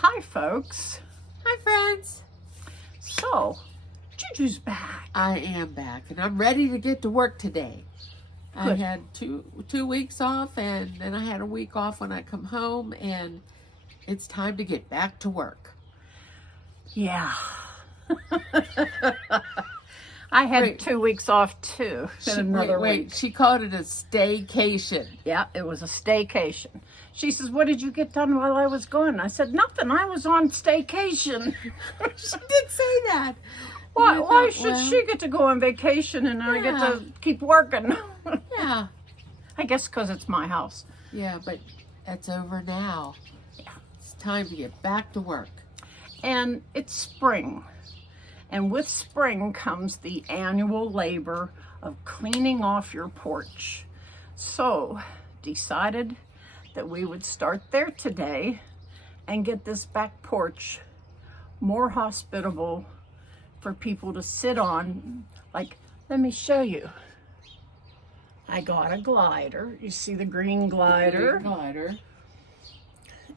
Hi, folks. Hi, friends. So, Juju's back. I am back, and I'm ready to get to work today. Good. I had two weeks off, and then I had a week off when I come home, and it's time to get back to work. Yeah. I had Wait. 2 weeks off too. Another week. She called it a staycation. Yeah, it was a staycation. She says, "What did you get done while I was gone?" I said, "Nothing. I was on staycation." She did say that. Why should she get to go on vacation and I get to keep working? Yeah. I guess because it's my house. Yeah, but it's over now. Yeah. It's time to get back to work. And it's spring. And with spring comes the annual labor of cleaning off your porch. So, decided that we would start there today and get this back porch more hospitable for people to sit on. Like, let me show you. I got a glider. You see the green glider? Green glider.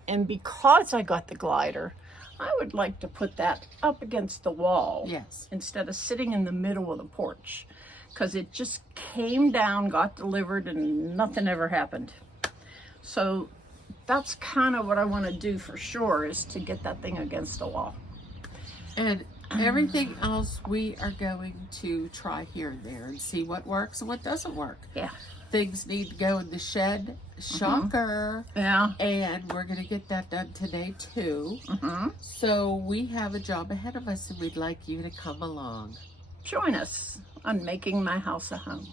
And because I got the glider, I would like to put that up against the wall. Yes. Instead of sitting in the middle of the porch. Because it just came down, got delivered, and nothing ever happened. So that's kind of what I want to do for sure, is to get that thing against the wall. And everything else we are going to try here and there and see what works and what doesn't work. Yeah. Things need to go in the shed. Shocker. Yeah. And we're going to get that done today too. So we have a job ahead of us and we'd like you to come along. Join us on making my house a home.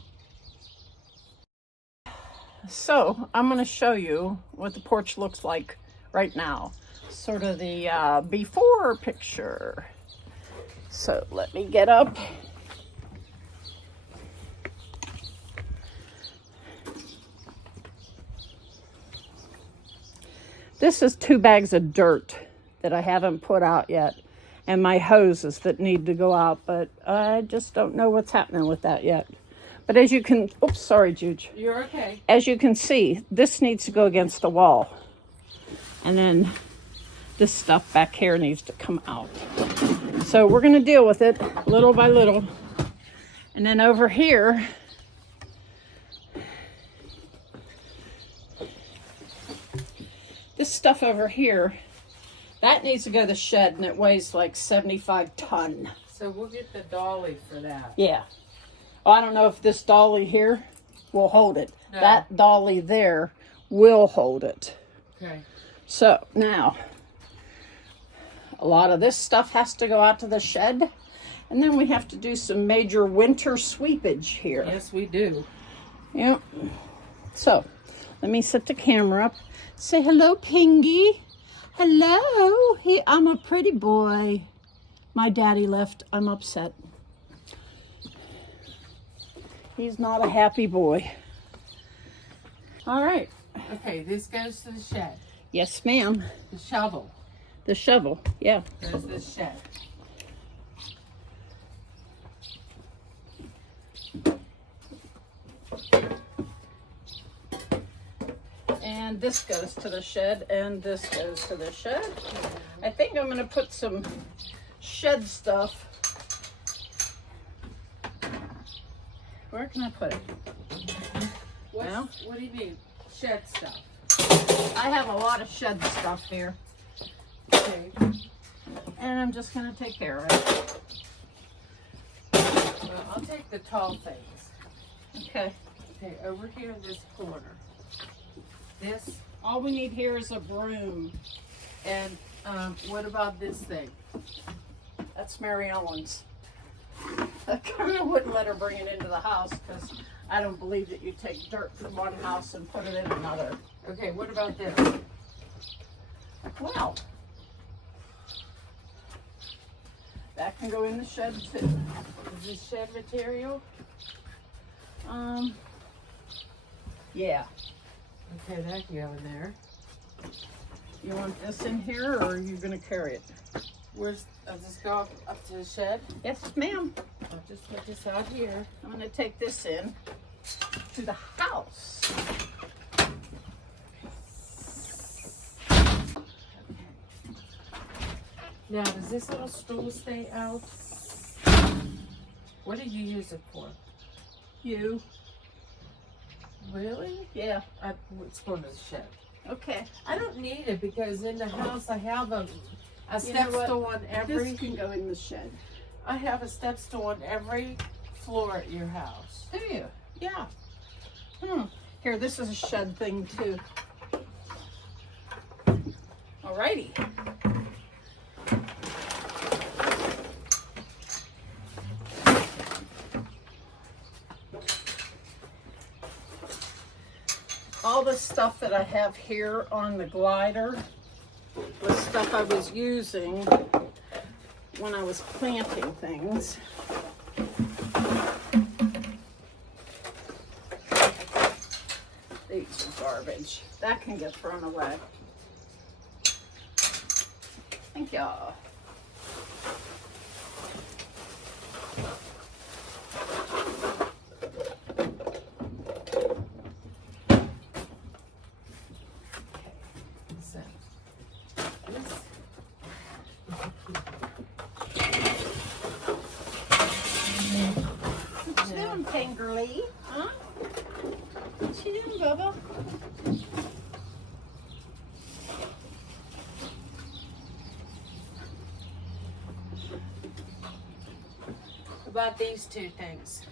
So I'm going to show you what the porch looks like right now. Sort of the before picture. So let me get up. This is 2 bags of dirt that I haven't put out yet, and my hoses that need to go out, but I just don't know what's happening with that yet. But as you can, oops, sorry, Juge. You're okay. As you can see, this needs to go against the wall. And then this stuff back here needs to come out. So we're going to deal with it little by little. And then over here, this stuff over here, that needs to go to the shed, and it weighs like 75 ton. So we'll get the dolly for that. Yeah. Well, I don't know if this dolly here will hold it. No. That dolly there will hold it. Okay. So now, a lot of this stuff has to go out to the shed. And then we have to do some major winter sweepage here. Yes, we do. Yep. So, let me set the camera up. Say hello, Pingy. Hello. Hey, I'm a pretty boy. My daddy left. I'm upset. He's not a happy boy. All right. Okay, this goes to the shed. Yes, ma'am. The shovel The shovel. Yeah. goes to the shed. And this goes to the shed, and this goes to the shed. I think I'm going to put some shed stuff. Where can I put it? Well, What do you mean? Shed stuff. I have a lot of shed stuff here, Okay. and I'm just going to take care of it. Well, I'll take the tall things. Okay. Okay, over here in this corner. This, All we need here is a broom. and what about this thing? That's Mary Ellen's. I kind of wouldn't let her bring it into the house because I don't believe that you take dirt from one house and put it in another. Okay, what about this? Well, that can go in the shed too. Is this shed material? Yeah. Okay, that can go in there. You want this in here, or are you gonna carry it? I'll just go up to the shed. Yes, ma'am. I'll just put this out here. I'm gonna take this in to the house. Now, does this little stool stay out? What do you use it for? You. Really? Yeah. It's going to the shed. Okay. I don't need it because in the house I have a You step know what? stool on every. This can go in the shed. I have a step stool on every floor at your house. Do you? Yeah. Here, this is a shed thing too. Alrighty. All the stuff that I have here on the glider was stuff I was using when I was planting things. These are garbage. That can get thrown away. Thank y'all. So, What you doing, Kangaroo? Huh? What you doing, Bubba? about these two things?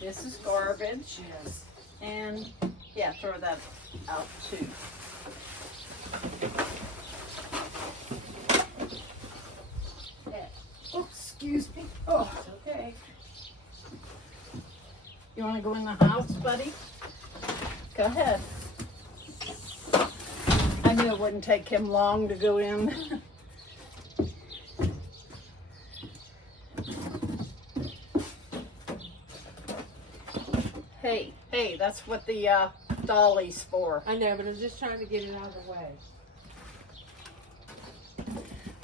This is garbage. Yes. And yeah, throw that out too. Yeah. Oops, excuse me. Oh, It's okay. you want to go in the house, buddy? Go ahead. I knew it wouldn't take him long to go in. Hey, that's what the dolly's for. I know, but I'm just trying to get it out of the way.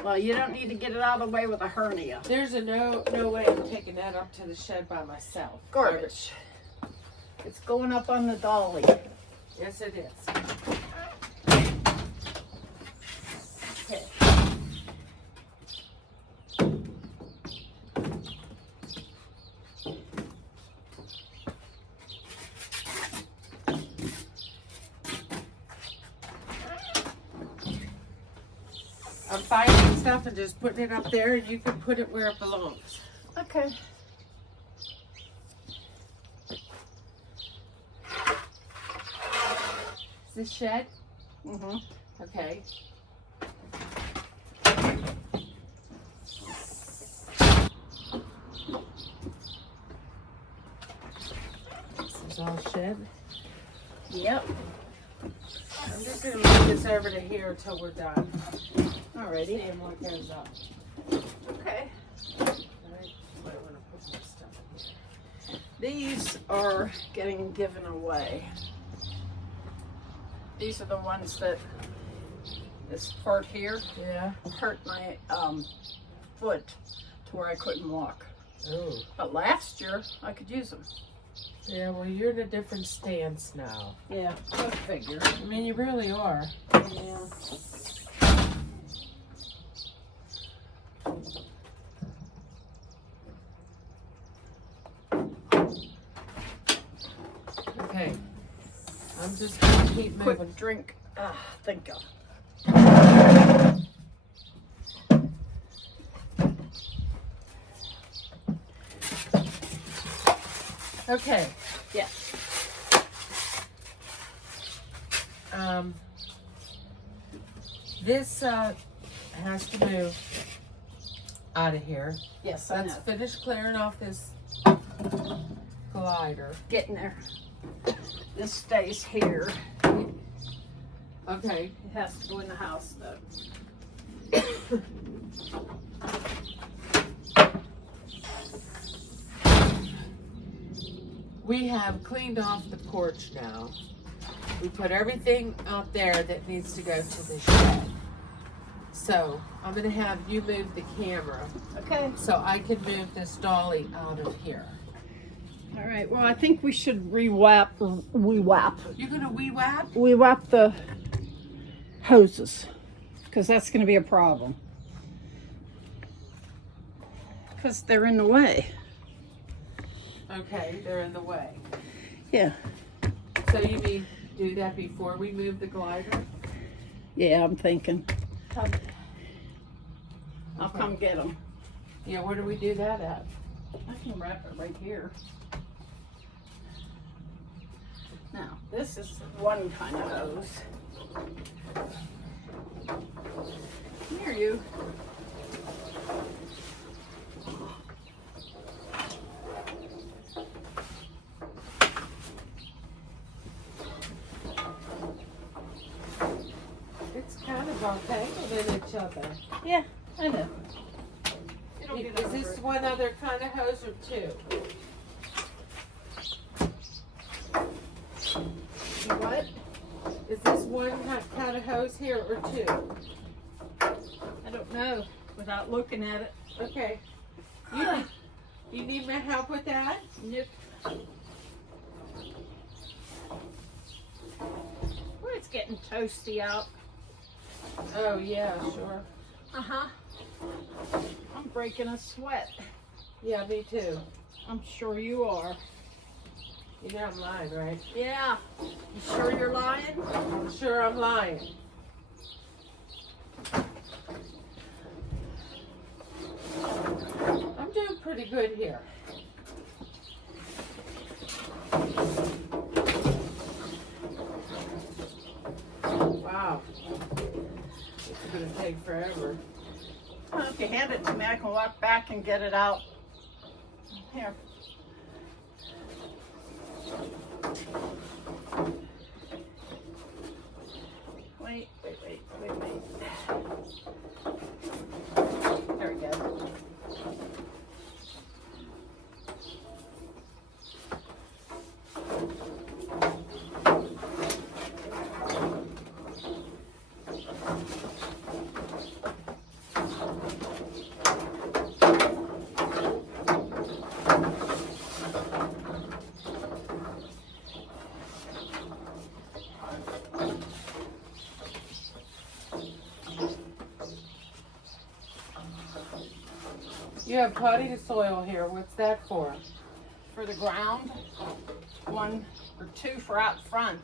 Well, you don't need to get it out of the way with a hernia. There's no way I'm taking that up to the shed by myself. Garbage. It's going up on the dolly. Yes, it is. Okay. I'm finding stuff and just putting it up there, and you can put it where it belongs. Okay. Is this shed? Mm-hmm. Okay. This is all shed. Yep. I'm just gonna move this over to here until we're done. Alrighty. And what goes up. Okay. I might want to put my stuff in here. These are getting given away. These are the ones that this part here Yeah. hurt my foot to where I couldn't walk. Oh. But last year I could use them. Yeah, well, you're in a different stance now. Yeah, go figure. I mean, you really are. Yeah. Okay. I'm just gonna keep moving. Quick drink. Thank God. Okay. Yeah. This has to move out of here. Yes, I Let's know. finish clearing off this glider. Getting there. This stays here. Okay. It has to go in the house though. We have cleaned off the porch now. We put everything out there that needs to go to the shed. So I'm gonna have you move the camera Okay. so I can move this dolly out of here. All right. Well, I think we should re-wap. You're gonna wee-wap? We wrap the hoses. because that's going to be a problem. Because they're in the way. Okay, they're in the way. Yeah. So you mean do that before we move the glider? Yeah, I'm thinking. I'll come get them. Yeah, where do we do that at? I can wrap it right here. Now, this is one kind of hose. Come here, you. It's kind of all tangled in each other. Yeah, I know. Is this one other kind of hose or two? What? Is this one kind of hose here or two? I don't know without looking at it. Okay. You need my help with that? Nope. Well, it's getting toasty out. Oh, yeah, sure. Uh-huh. I'm breaking a sweat. Yeah, me too. I'm sure you are. You know I'm lying, right? Yeah. You sure you're lying? I'm sure I'm lying. I'm doing pretty good here. Wow. It's going to take forever. Well, if you hand it to me, I can walk back and get it out. Here. Wait. There we go. You have potting soil here. What's that for? For the ground, 1 or 2 for out front,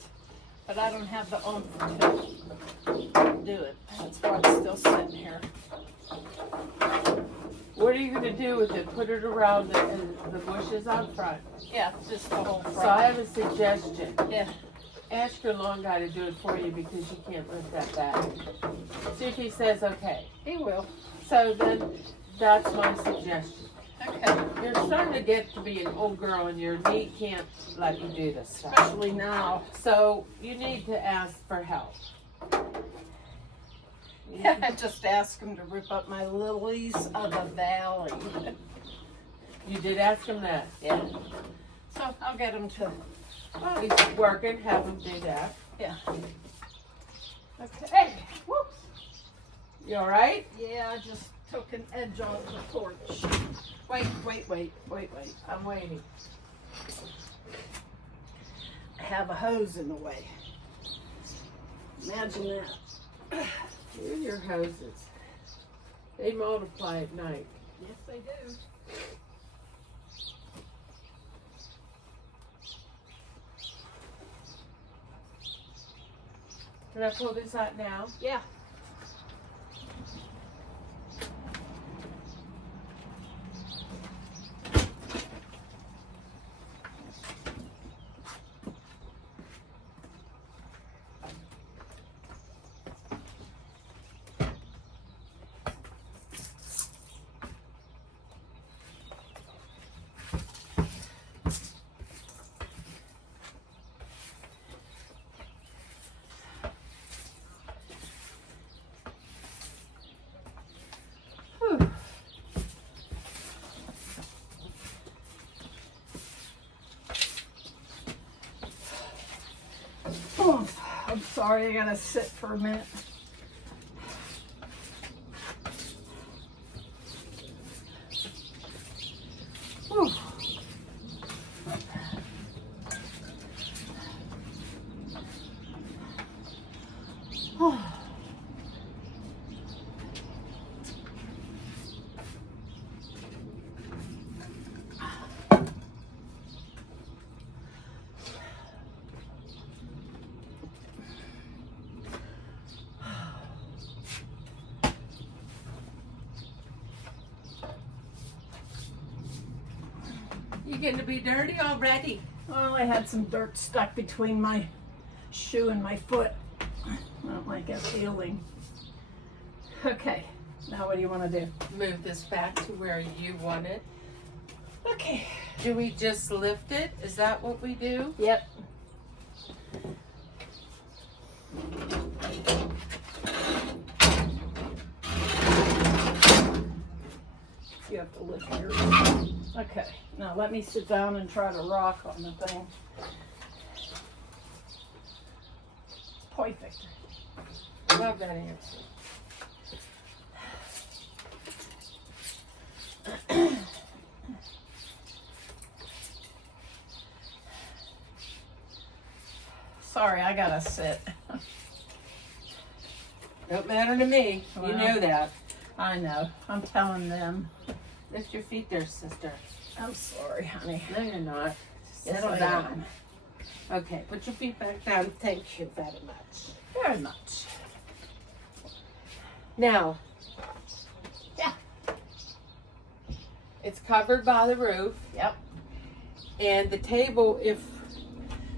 but I don't have the oomph to do it. That's why it's still sitting here. What are you going to do with it? Put it around the bushes out front. Yeah, just the whole front. So I have a suggestion. Yeah. Ask your long guy to do it for you because you can't lift that back. See if he says okay. He will. So then that's my suggestion. Okay. You're starting to get to be an old girl and your knee can't let you do this stuff. Especially now. So you need to ask for help. Yeah, I just asked him to rip up my lilies of the valley. You did ask him that? Yeah. So I'll get him to, Well, he's working. Have him do that. yeah. Okay. Whoops. You all right? Yeah, I just took an edge off the porch. Wait. I'm waiting. I have a hose in the way. Imagine that. Here are your hoses. They multiply at night. Yes, they do. Can I pull this out now? Yeah. Whew. Oh, I'm sorry, I gotta sit for a minute. Whew. Oh. getting to be dirty already. Well, I had some dirt stuck between my shoe and my foot. I don't like that feeling. Okay, now what do you want to do? Move this back to where you want it. Okay. Do we just lift it? Is that what we do? Yep. You have to lift yours. Okay, now let me sit down and try to rock on the thing. Perfect. Love that answer. Sorry, I gotta sit. Don't matter to me. Well, You know that. I know. I'm telling them. Lift your feet there, sister. I'm sorry, honey. No, you're not. Yes, Settle I down. Okay, put your feet back down. Thank you very much. Very much. Now, Yeah. it's covered by the roof, Yep. and the table, if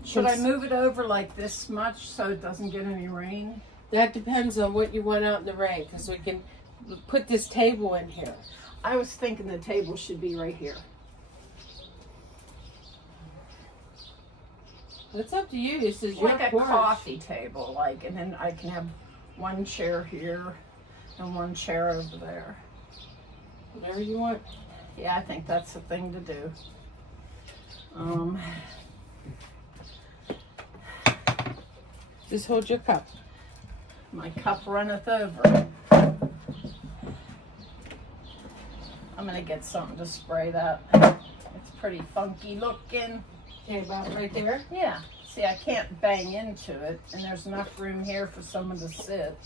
Should I move it over like this much so it doesn't get any rain? that depends on what you want out in the rain, because we can put this table in here. I was thinking the table should be right here. It's up to you. This is your Like a porch. coffee table, like, and then I can have one chair here and one chair over there. Whatever you want. Yeah, I think that's the thing to do. Just hold your cup. My cup runneth over. I'm gonna get something to spray that. It's pretty funky looking. Okay, about right there. Yeah. See, I can't bang into it, and there's enough room here for someone to sit.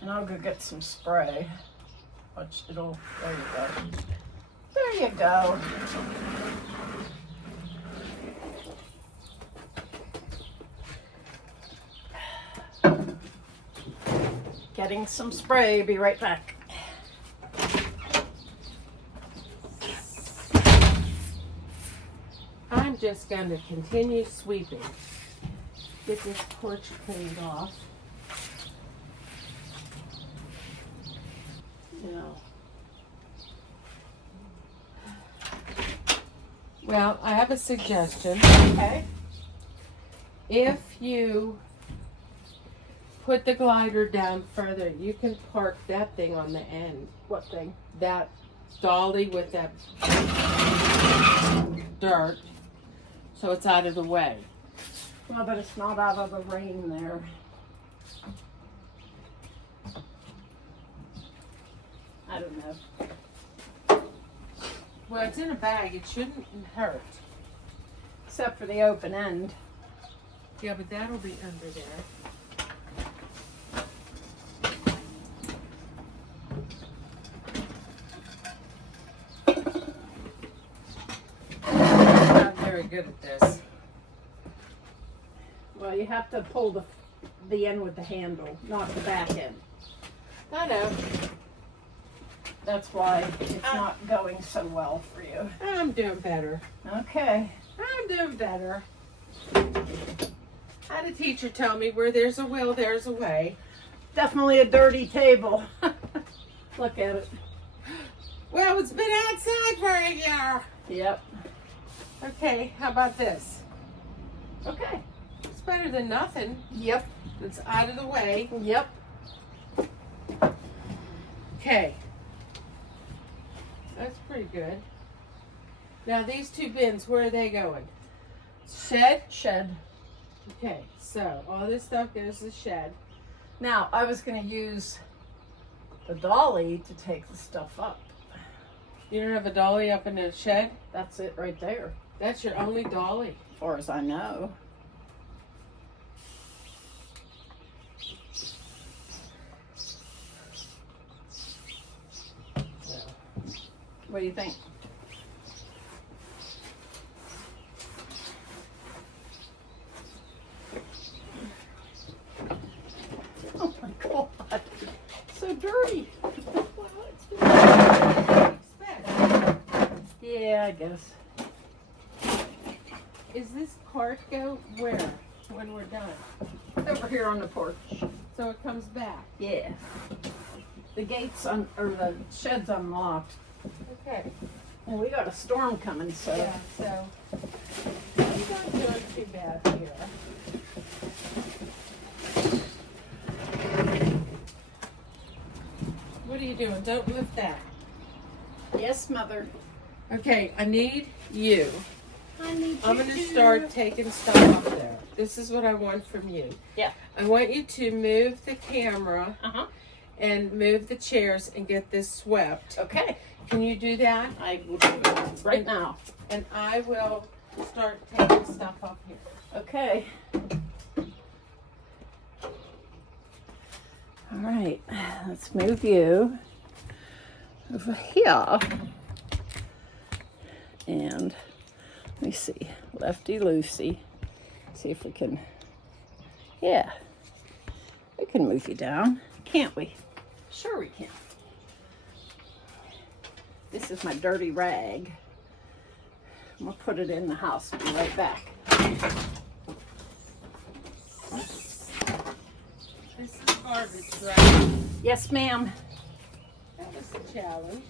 And I'll go get some spray. Watch, it'll, there you go. There you go. Getting some spray, be right back. I'm just going to continue sweeping. Get this porch cleaned off. Now, well, I have a suggestion. Okay. If you put the glider down further, you can park that thing on the end. What thing? That dolly with that dirt, so it's out of the way. Well, but it's not out of the rain there. I don't know. Well, it's in a bag. It shouldn't hurt. Except for the open end. Yeah, but that'll be under there. I'm not very good at this. Well, you have to pull the end with the handle, not the back end. I know. That's why it's not going so well for you. I'm doing better. Okay. I'm doing better. I had a teacher tell me where there's a will, there's a way. Definitely a dirty table. Look at it. Well, it's been outside for a year. Yep. Okay, how about this? Okay. It's better than nothing. Yep. It's out of the way. Yep. Okay. That's pretty good. Now these two bins, where are they going? Shed? Shed. Okay, so all this stuff goes to the shed. Now, I was going to use the dolly to take the stuff up. You don't have a dolly up in the shed? That's it right there, That's your only dolly. as far as I know. What do you think? Oh my God, so dirty. Wow, it's Yeah, I guess. Is this cart go where when we're done? Over here on the porch. So it comes back. Yeah. The gate's or the shed's unlocked. Okay. And we got a storm coming, so. Yeah, so you're not doing too bad here. What are you doing? Don't lift that. Yes, Mother. Okay, I need you. I need I'm going to start taking stuff up there. This is what I want from you. Yeah. I want you to move the camera Uh-huh. and move the chairs and get this swept. Okay. Can you do that? I will do it right now. And I will start taking stuff up here. Okay. All right. Let's move you over here. And let me see. Lefty loosey. See if we can. Yeah. We can move you down, can't we? Sure we can. This is my dirty rag. I'm gonna put it in the house. Be right back. This is garbage, right? Yes, ma'am. That was a challenge.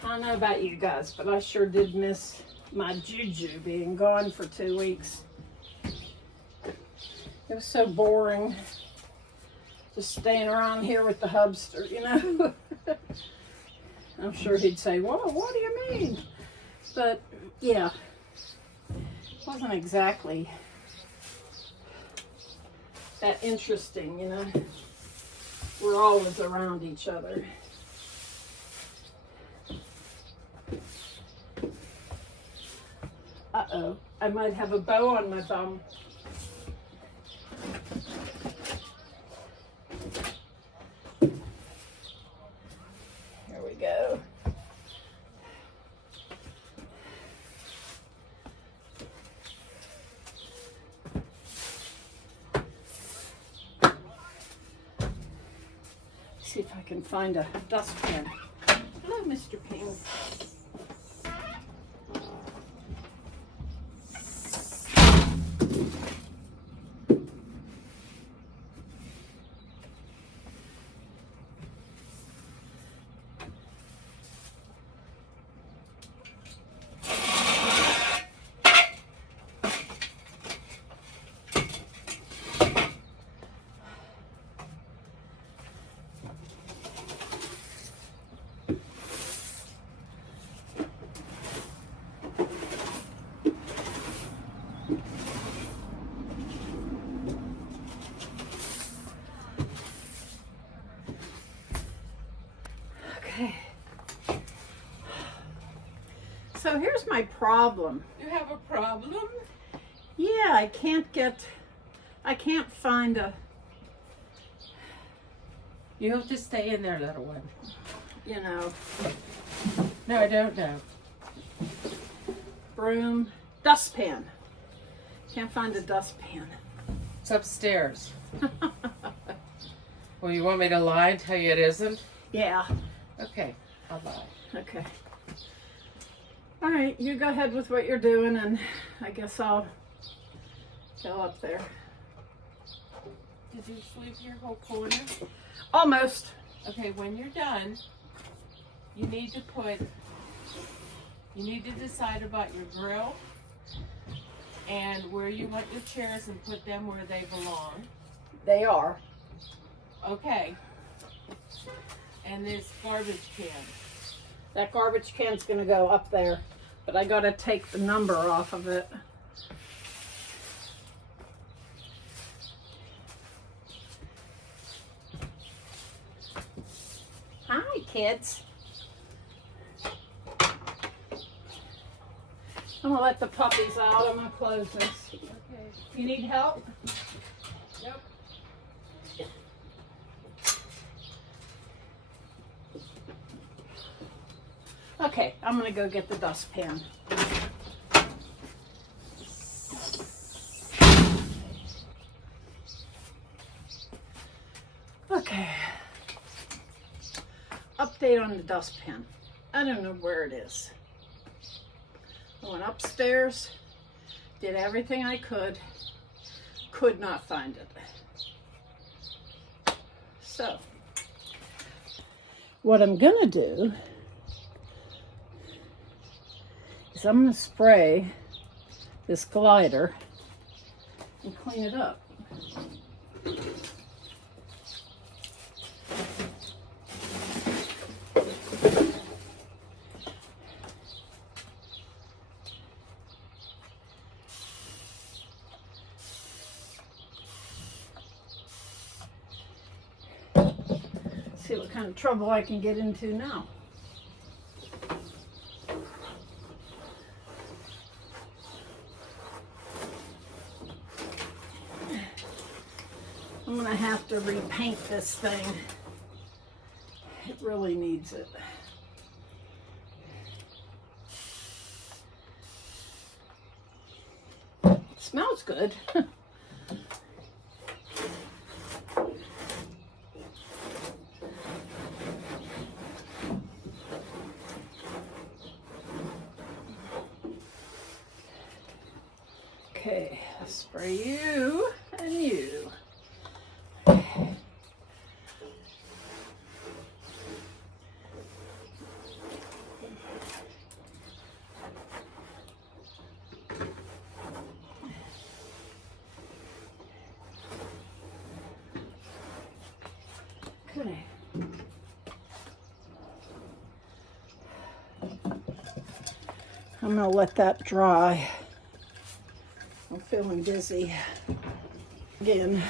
I don't know about you guys, but I sure did miss my Juju being gone for 2 weeks. It was so boring just staying around here with the hubster, you know. I'm sure he'd say, "What? What do you mean?" But yeah, it wasn't exactly that interesting, you know. We're always around each other. Uh-oh, I might have a bow on my bum. Here we go. See if I can find a dustpan. Hello, Mr. Ping. Okay. So here's my problem. You have a problem? Yeah, I can't find a, You have to stay in there, little one. you know, No, I don't know. broom, dustpan. Can't find a dustpan. It's upstairs. Well, you want me to lie and tell you it isn't? Yeah. Okay, I'll lie. Okay. All right, you go ahead with what you're doing, and I guess I'll go up there. Did you sweep your whole corner? Almost. Okay, when you're done, you need to decide about your grill and where you want your chairs and put them where they belong. They are. Okay. And this garbage can. That garbage can's gonna go up there, but I gotta take the number off of it. Hi, kids. I'm gonna let the puppies out. I'm gonna close this. Okay. You need help? Yep. Okay, I'm gonna go get the dustpan. Okay. Update on the dustpan. I don't know where it is. I went upstairs, did everything I could not find it. So, what I'm gonna do is I'm gonna spray this glider and clean it up. See what kind of trouble I can get into now. I'm gonna have to repaint this thing. It really needs it. It smells good. Okay, spray you and you. Okay. I'm gonna let that dry. I'm feeling dizzy again.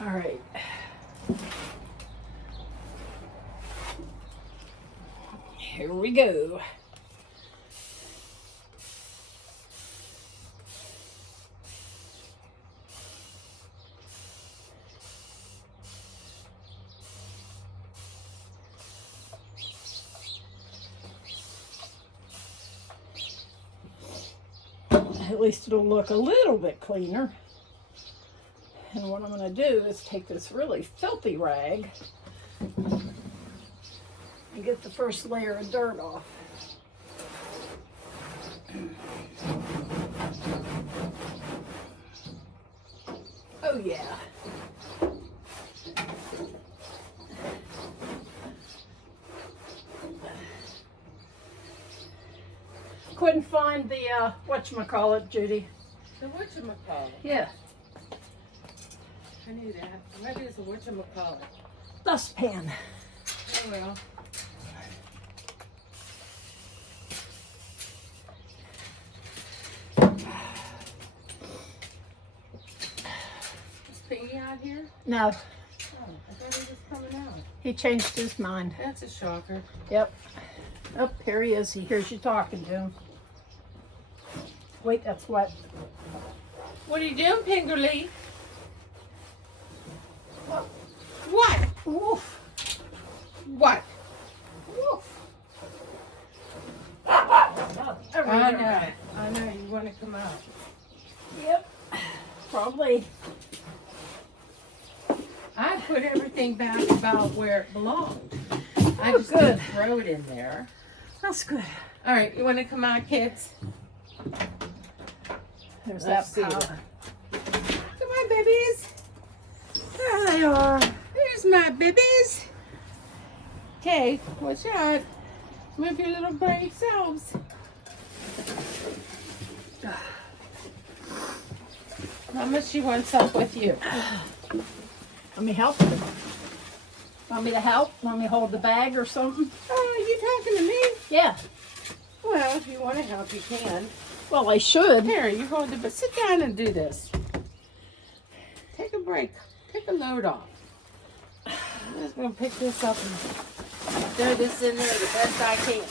All right. Here we go. At least it'll look a little bit cleaner. And what I'm going to do is take this really filthy rag and get the first layer of dirt off. Oh yeah. Couldn't find the whatchamacallit, Judy. The whatchamacallit? Yeah. I knew that. What is a whatchamacallit? Dustpan. Oh well. Is Pingy out here? No, Oh, I thought he was coming out. he changed his mind. That's a shocker. Yep. Oh, here he is. He hears you talking to him. Wait, that's what. What are you doing, Pingerly? What? Woof. What? Woof. I know. I know. You want to come out. Yep. Probably. I put everything back about where it belonged. I Oh, just good. didn't throw it in there. That's good. All right. You want to come out, kids? There's Let's see that it. power. Come on, babies. There they are. There's my babies. Okay, watch out. Move your little brave selves. How much she wants up with you? Let me help you. Want me to help? Want me to hold the bag or something? Oh, you talking to me? Yeah. Well, if you want to help, you can. Well, I should. Here, you hold it, but sit down and do this. Take a break. Take a load off. I'm just going to pick this up and throw this in there the best I can.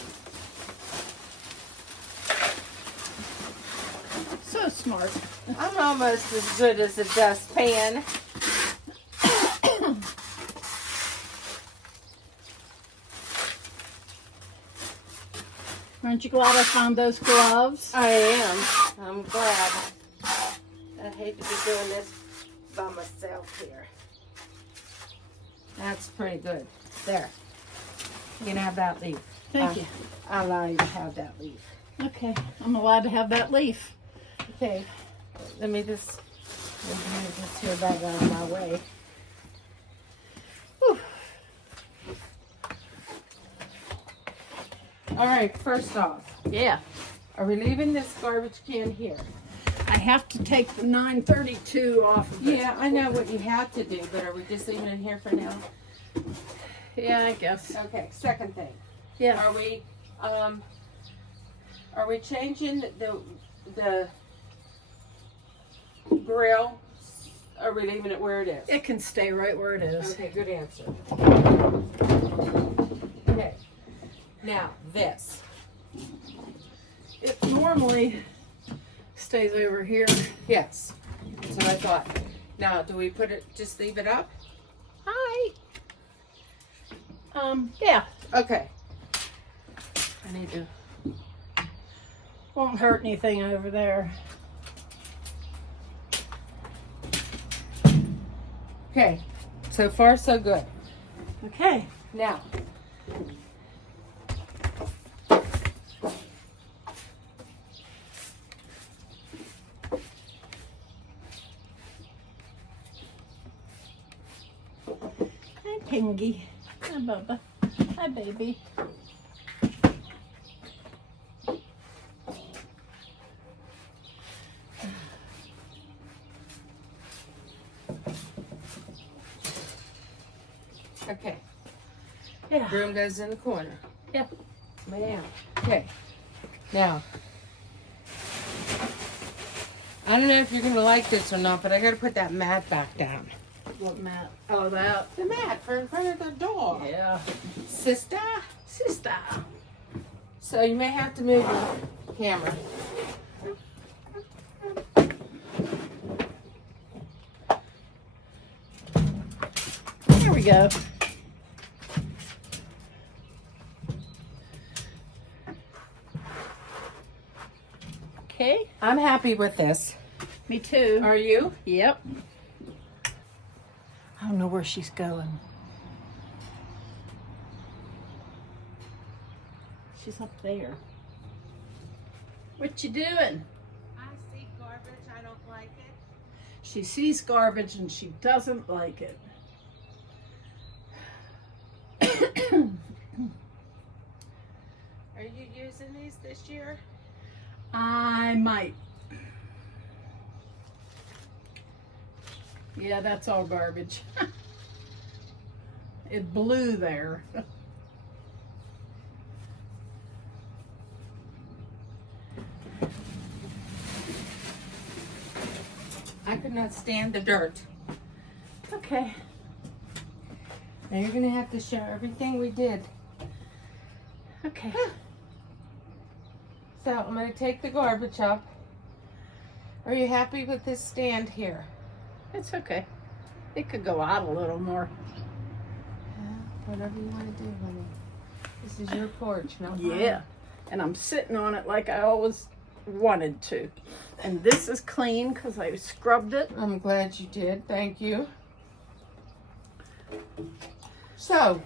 So smart. I'm almost as good as a dustpan. Aren't you glad I found those gloves? I am. I'm glad. I hate to be doing this by myself here. That's pretty good. There. You can have that leaf. Thank you. I'll allow you to have that leaf. Okay, I'm allowed to have that leaf. Okay. Let me just move this here back out of my way. Whew. All right, first off, Yeah. are we leaving this garbage can here? I have to take the 932 off of it. Yeah, I know what you have to do, but are we just leaving it here for now? Yeah, I guess. Okay, second thing. Yeah. Are we changing the grill? Are we leaving it where it is? It can stay right where it is. Okay, good answer. Okay. Now, this. It normally stays over here. Yes. That's what I thought. Now, do we just leave it up? Hi. Yeah. Okay. I need to. Won't hurt anything over there. Okay. So far, so good. Okay. Now. Hi, Pingy. Hi, Bubba. Hi, baby. Okay. Yeah. Broom goes in the corner. Yeah. Man. Okay. Now. I don't know if you're going to like this or not, but I got to put that mat back down. What mat? Oh, that. The mat for in front of the door. Yeah. Sister. Sister. So you may have to move your camera. There we go. Okay. I'm happy with this. Me too. Are you? Yep. I don't know where she's going. She's up there. What you doing? I see garbage. I don't like it. She sees garbage and she doesn't like it. Are you using these this year? I might. Yeah, that's all garbage. It blew there. I could not stand the dirt. Okay. Now you're gonna have to show everything we did. Okay. So I'm gonna take the garbage up. Are you happy with this stand here? It's okay. It could go out a little more. Whatever you want to do, honey. This is your porch, not mine. Yeah. And I'm sitting on it like I always wanted to. And this is clean because I scrubbed it. I'm glad you did. Thank you. So,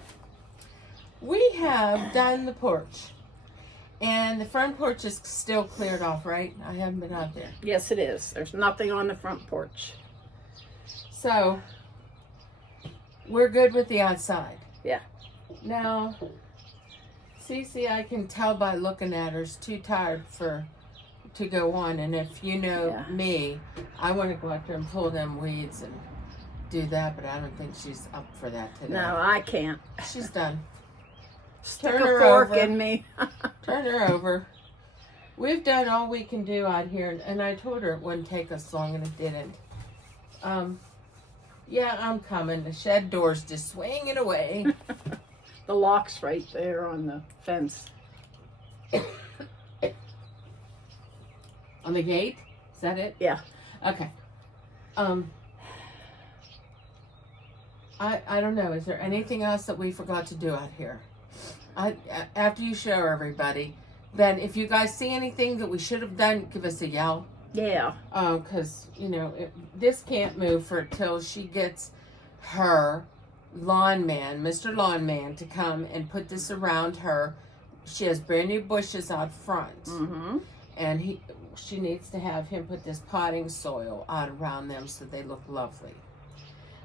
we have done the porch. And the front porch is still cleared off, right? I haven't been out there. Yes, it is. There's nothing on the front porch. So, we're good with the outside. Yeah. Now, Cece, I can tell by looking at her, is too tired for to go on, and if you know Yeah. me, I want to go out there and pull them weeds and do that, but I don't think she's up for that today. No, I can't. She's done. Stick Turn a her fork over. in me. Turn her over. We've done all we can do out here, and I told her it wouldn't take us long, and it didn't. Yeah, I'm coming. The shed door's just swinging away. The lock's right there on the fence. On the gate? Is that it? Yeah. Okay. I don't know. Is there anything else that we forgot to do out here? After you show everybody, then if you guys see anything that we should have done, give us a yell. Yeah. Because, this can't move for till she gets her lawn man, Mr. Lawn Man, to come and put this around her. She has brand new bushes out front. Mm-hmm. And she needs to have him put this potting soil out around them so they look lovely.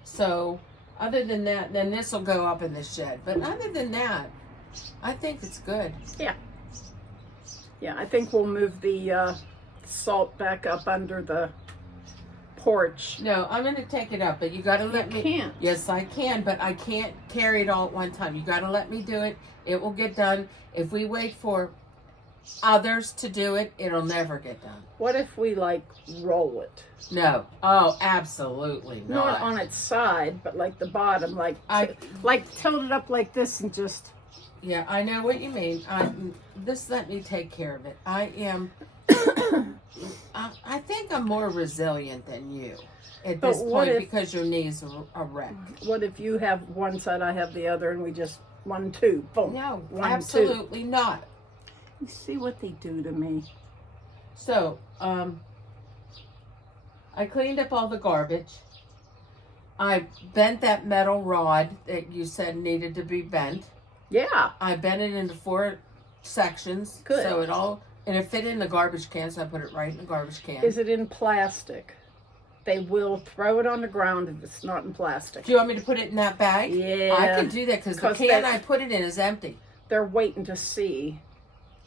So, other than that, then this will go up in the shed. But other than that, I think it's good. Yeah. Yeah, I think we'll move the salt back up under the porch. No, I'm going to take it up, but you got to let me. Can't. Yes, I can, but I can't carry it all at one time. You got to let me do it. It will get done. If we wait for others to do it, it'll never get done. What if we roll it? No. Oh, absolutely Not on its side, but the bottom, tilt it up like this and just. Yeah, I know what you mean. Let me take care of it. I am. I think I'm more resilient than you at this point because your knees are wrecked. What if you have one side, I have the other, and we just 1, 2, boom? No, 1, absolutely 2. not. You see what they do to me. So, I cleaned up all the garbage. I bent that metal rod that you said needed to be bent. Yeah. I bent it into 4 sections. Good. So it fit in the garbage can, so I put it right in the garbage can. Is it in plastic? They will throw it on the ground if it's not in plastic. Do you want me to put it in that bag? Yeah. I can do that because the can I put it in is empty. They're waiting to see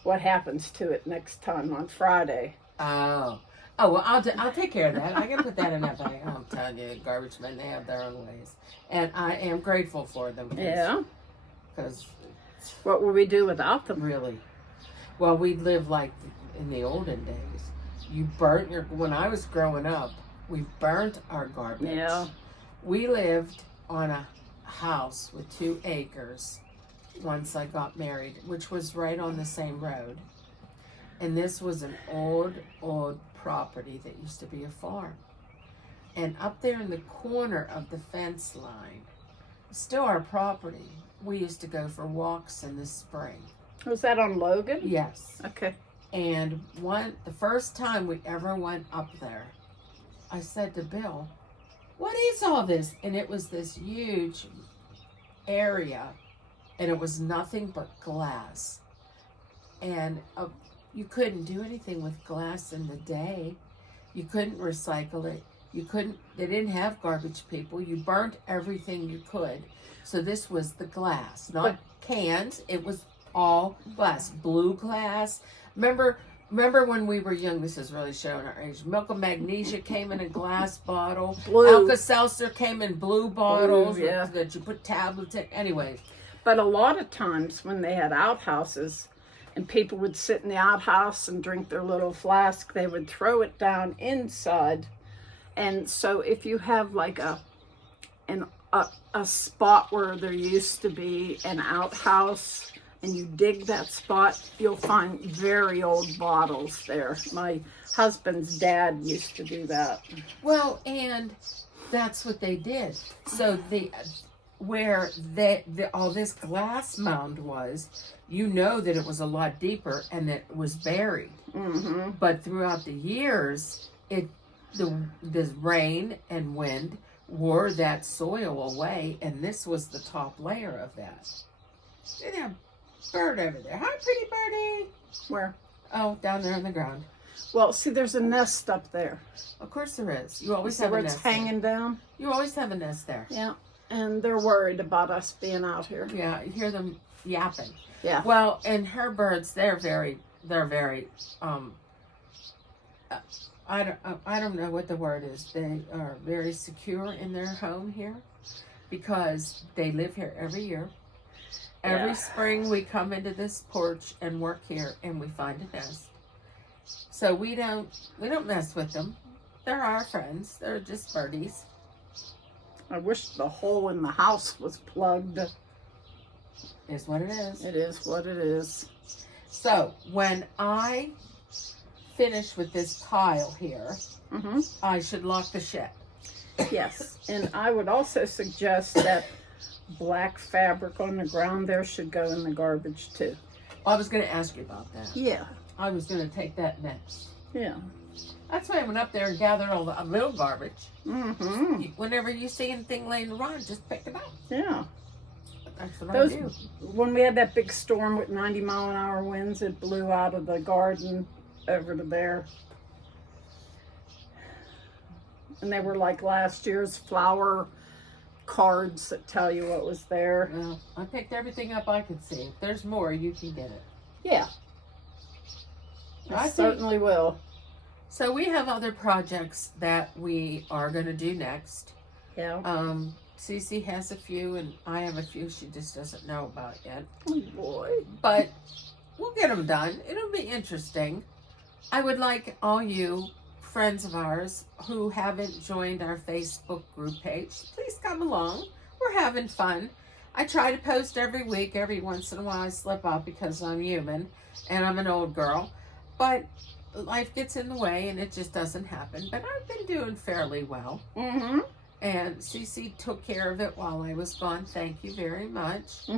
what happens to it next time on Friday. Oh, well, I'll take care of that. I can put that in that bag. I'm telling you, garbage men, they have their own ways. And I am grateful for them. Yeah. Because what would we do without them? really, well, we'd live like in the olden days. You burnt when I was growing up, we burnt our garbage. Yeah. We lived on a house with 2 acres once I got married, which was right on the same road. And this was an old property that used to be a farm. And up there in the corner of the fence line, still our property, we used to go for walks in the spring. Was that on Logan? Yes. Okay. And the first time we ever went up there, I said to Bill, "What is all this?" And it was this huge area, and it was nothing but glass. And you couldn't do anything with glass in the day. You couldn't recycle it. They didn't have garbage people. You burnt everything you could. So this was the glass, not cans. It was all glass, blue glass. Remember when we were young, this is really showing our age, Milk of Magnesia came in a glass bottle. Blue. Alka-Seltzer came in blue bottles yeah. that you put tablets in. Anyway. But a lot of times when they had outhouses and people would sit in the outhouse and drink their little flask, they would throw it down inside. And so if you have a spot where there used to be an outhouse and you dig that spot, you'll find very old bottles there. My husband's dad used to do that. Well, and that's what they did. So where all this glass mound was, that it was a lot deeper and that it was buried. Mm-hmm. But throughout the years, the rain and wind wore that soil away, and this was the top layer of that. Look at that bird over there. Hi, pretty birdie. Where? Oh, down there on the ground. Well, see, there's a nest up there. Of course there is. You always See have where a it's nest hanging down? You always have a nest there. Yeah, and they're worried about us being out here. Yeah, you hear them yapping. Yeah. Well, and her birds, they're very I don't know what the word is. They are very secure in their home here because they live here every year. Every spring we come into this porch and work here and we find a nest. So we don't mess with them. They're our friends. They're just birdies. I wish the hole in the house was plugged. Is what it is. It is what it is. So when I finish with this pile here, I should lock the shed. Yes, and I would also suggest that black fabric on the ground there should go in the garbage too. I was going to ask you about that. Yeah. I was going to take that next. Yeah. That's why I went up there and gathered all the little garbage. Whenever you see anything laying around, just pick it up. Yeah. That's what I do. When we had that big storm with 90-mile-an-hour winds, it blew out of the garden over to there. And they were like last year's flower cards that tell you what was there. Well, I picked everything up I could see. If there's more, you can get it. Yeah. I certainly will. So we have other projects that we are going to do next. Yeah. Cece has a few and I have a few she just doesn't know about yet. Oh boy. But we'll get them done. It'll be interesting. I would like all you friends of ours who haven't joined our Facebook group page, please come along. We're having fun. I try to post every week. Every once in a while I slip up because I'm human and I'm an old girl. But life gets in the way and it just doesn't happen. But I've been doing fairly well. And Cece took care of it while I was gone. Thank you very much.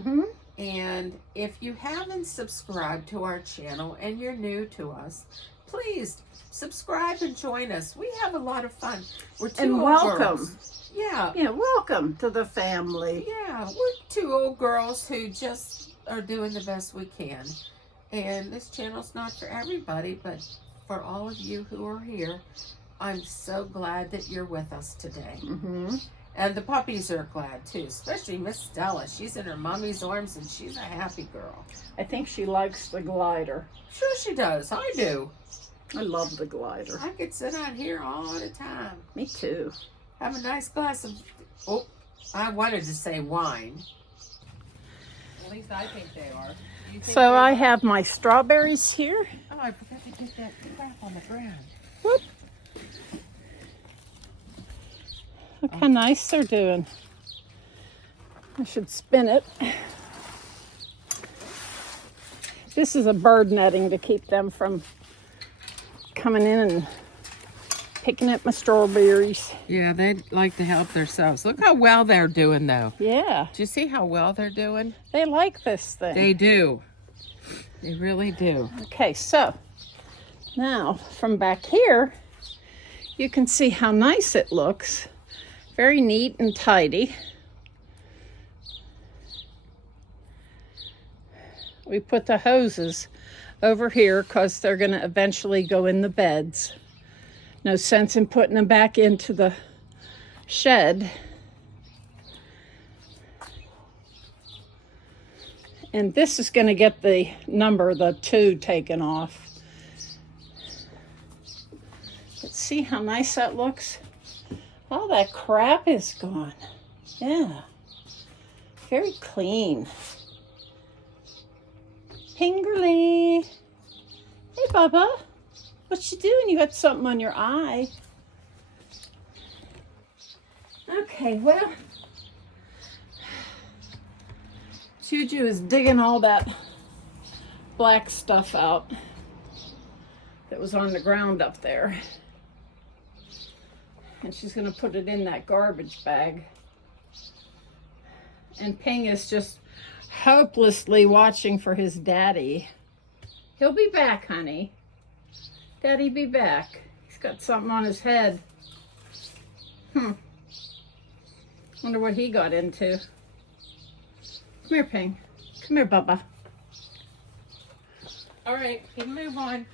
And if you haven't subscribed to our channel and you're new to us, please subscribe and join us. We have a lot of fun. We're two old girls. Yeah. Yeah, welcome to the family. Yeah, we're two old girls who just are doing the best we can. And this channel's not for everybody, but for all of you who are here, I'm so glad that you're with us today. And the puppies are glad too, especially Miss Stella. She's in her mommy's arms and she's a happy girl. I think she likes the glider. Sure she does. I do. I love the glider. I could sit out here all the time. Me too. Have a nice glass of, I wanted to say wine. At least I think they are. Do you think So I have my strawberries here. Oh, I forgot to get that crap on the ground. Whoop. Look how nice they're doing. I should spin it. This is a bird netting to keep them from coming in and picking at my strawberries. Yeah, they like to help themselves. Look how well they're doing, though. Yeah. Do you see how well they're doing? They like this thing. They do. They really do. Okay, so now from back here, you can see how nice it looks. Very neat and tidy. We put the hoses over here because they're going to eventually go in the beds. No sense in putting them back into the shed. And this is going to get the number, the 2, taken off. Let's see how nice that looks. All that crap is gone. Yeah. Very clean. Pingerly. Hey, Bubba. What you doing? You got something on your eye. Okay, well. Juju is digging all that black stuff out that was on the ground up there. And she's going to put it in that garbage bag. And Ping is just hopelessly watching for his daddy. He'll be back, honey. Daddy be back. He's got something on his head. Wonder what he got into. Come here, Ping. Come here, Bubba. All right, you can move on.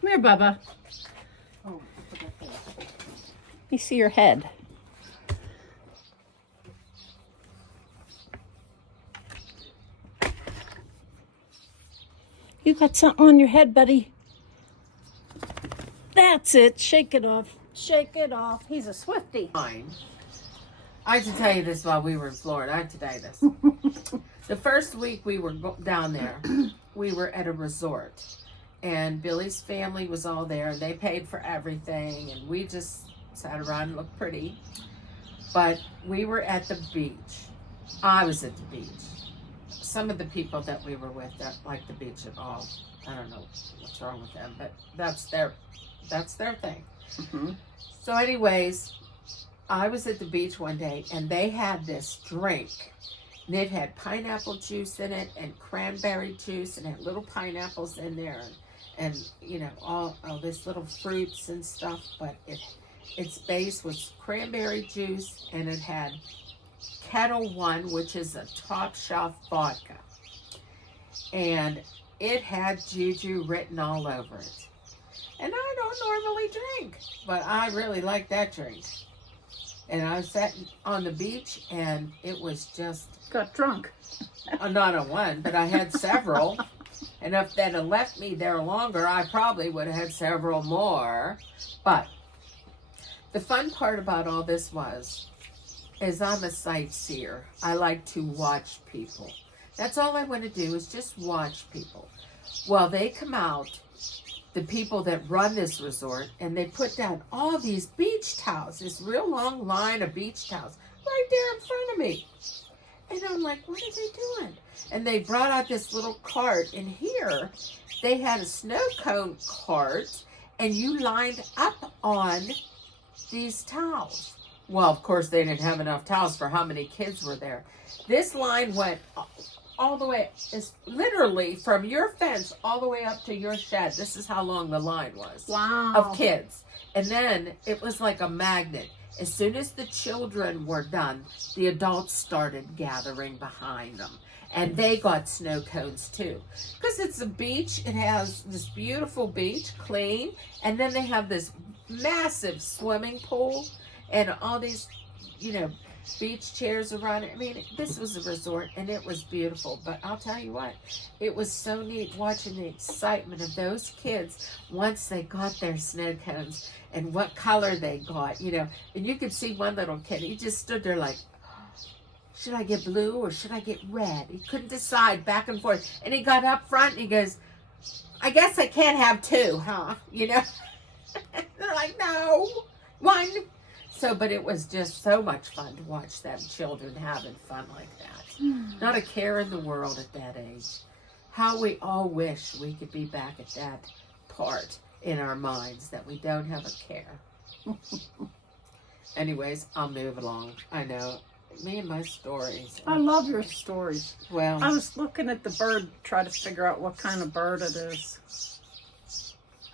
Come here, Bubba. Oh, I forgot that. Let me see your head. You got something on your head, buddy. That's it. Shake it off. Shake it off. He's a Swiftie. Fine. I had to tell you this while we were in Florida. I had to tell you this. The first week we were down there, we were at a resort. And Billy's family was all there. They paid for everything. And we just sat around and looked pretty. But we were at the beach. I was at the beach. Some of the people that we were with don't like the beach at all. I don't know what's wrong with them, but that's their thing. Mm-hmm. So anyways, I was at the beach one day and they had this drink. And it had pineapple juice in it and cranberry juice and had little pineapples in there and you know, all this little fruits and stuff, but its base was cranberry juice and it had Kettle One, which is a top shelf vodka. And it had Juju written all over it. And I don't normally drink, but I really like that drink. And I sat on the beach and it was just... Got drunk. Not on one, but I had several. And if that had left me there longer, I probably would have had several more. But the fun part about all this is I'm a sightseer. I like to watch people. That's all I want to do is just watch people. Well, they come out, the people that run this resort, and they put down all these beach towels, this real long line of beach towels right there in front of me. And I'm like, what are they doing? And they brought out this little cart, and here they had a snow cone cart, and you lined up on these towels. Well, of course, they didn't have enough towels for how many kids were there. This line went all the way, is literally from your fence all the way up to your shed. This is how long the line was. Wow. Of kids. And then it was like a magnet. As soon as the children were done, the adults started gathering behind them. And they got snow cones too. Because it's a beach. It has this beautiful beach, clean. And then they have this massive swimming pool. And all these, you know, beach chairs around it. I mean, this was a resort and it was beautiful. But I'll tell you what, it was so neat watching the excitement of those kids once they got their snow cones and what color they got, you know. And you could see one little kid, he just stood there like, should I get blue or should I get red? He couldn't decide, back and forth. And he got up front and he goes, I guess I can't have two, huh? You know? They're like, no, one. So, but it was just so much fun to watch them children having fun like that. Not a care in the world at that age. How we all wish we could be back at that part in our minds, that we don't have a care. Anyways, I'll move along. I know. Me and my stories. I love your stories. Well, I was looking at the bird, try to figure out what kind of bird it is.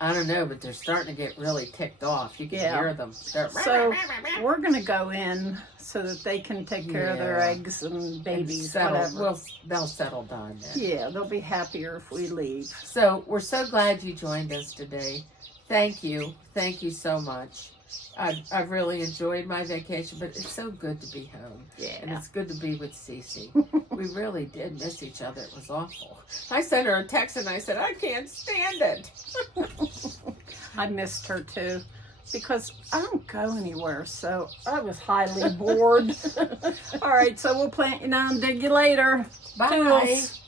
I don't know, but they're starting to get really ticked off. You can hear them. They're... So we're going to go in so that they can take care of their eggs and babies, whatever. They'll settle down then. Yeah, they'll be happier if we leave. So we're so glad you joined us today. Thank you. Thank you so much. I've really enjoyed my vacation, but it's so good to be home. Yeah. And it's good to be with Cece. We really did miss each other. It was awful. I sent her a text and I said, I can't stand it. I missed her too because I don't go anywhere, so I was highly bored. All right, so we'll plant you now and dig you later. Bye. Toodles.